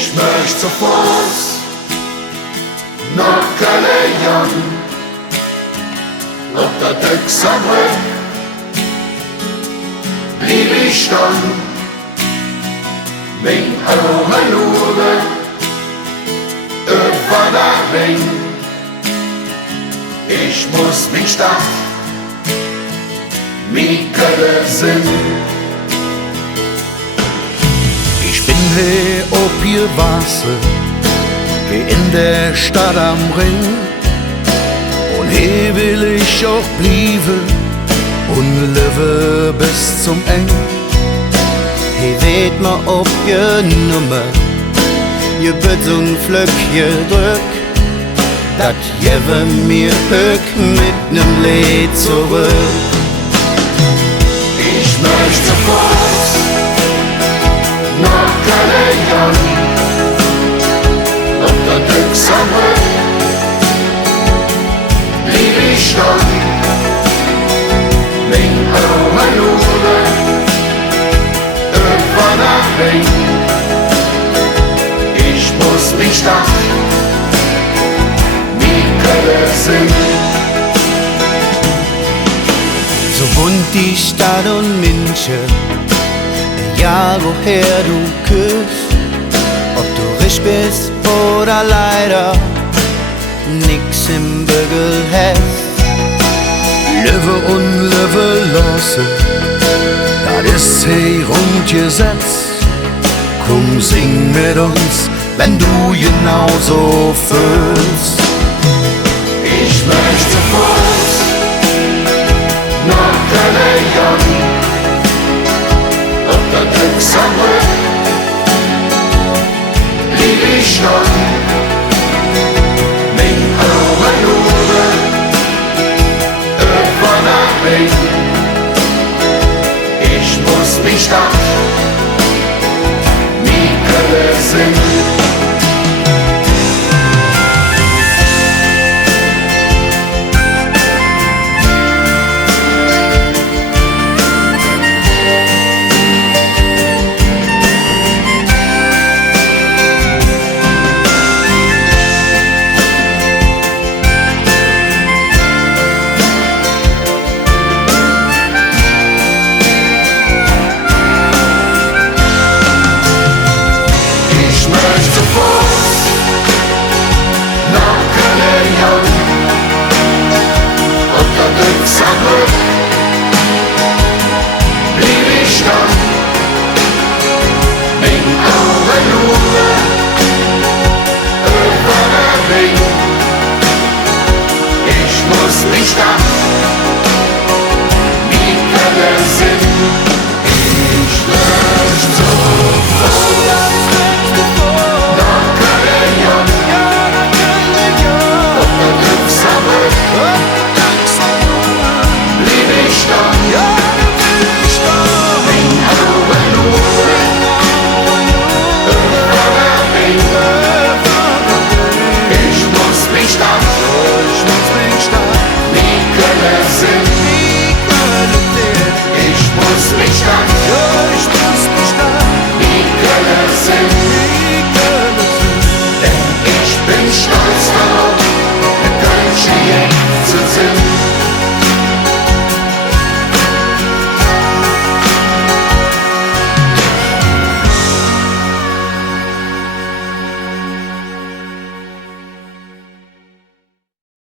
Ich möchte zu Fuß nach Galeon, auf der Döxerbrück blieb ich dann, mein Augenlube über der Ring. Ich muss mich Stadt, mi Kölle sind. Ich bin he ob ihr Wasser, he in der Stadt am Ring. Und he will ich auch blieben und lebe bis zum Ende. He weet ma op je nummer, je bent zo'n vlukje druk. Dat je mir Glück mit nem Lied zurück. Ich möchte Fuß nach Galeon, auf der Döxerbrück blieb ich dann, mein Augenlube über der Ring. Ich muss mich Stadt, mi Kölle sind. So bunt die Stadt und München, egal woher du küsst, ob du reich bist oder leider nix im Bügel hast. Lebe und lebe lassen, das ist he Grundgesetz. Komm, sing mit uns, wenn du genauso fühlst. Ich möchte Fuß nach Galeon, auf der Döxerbrück blieb ich dann, mein Augenlube über der Ring. Ich muss mich Stadt, mi Kölle sind. Döxerbrück blieb ich dann, mein Augenlube über der Ring. Ich muss mich da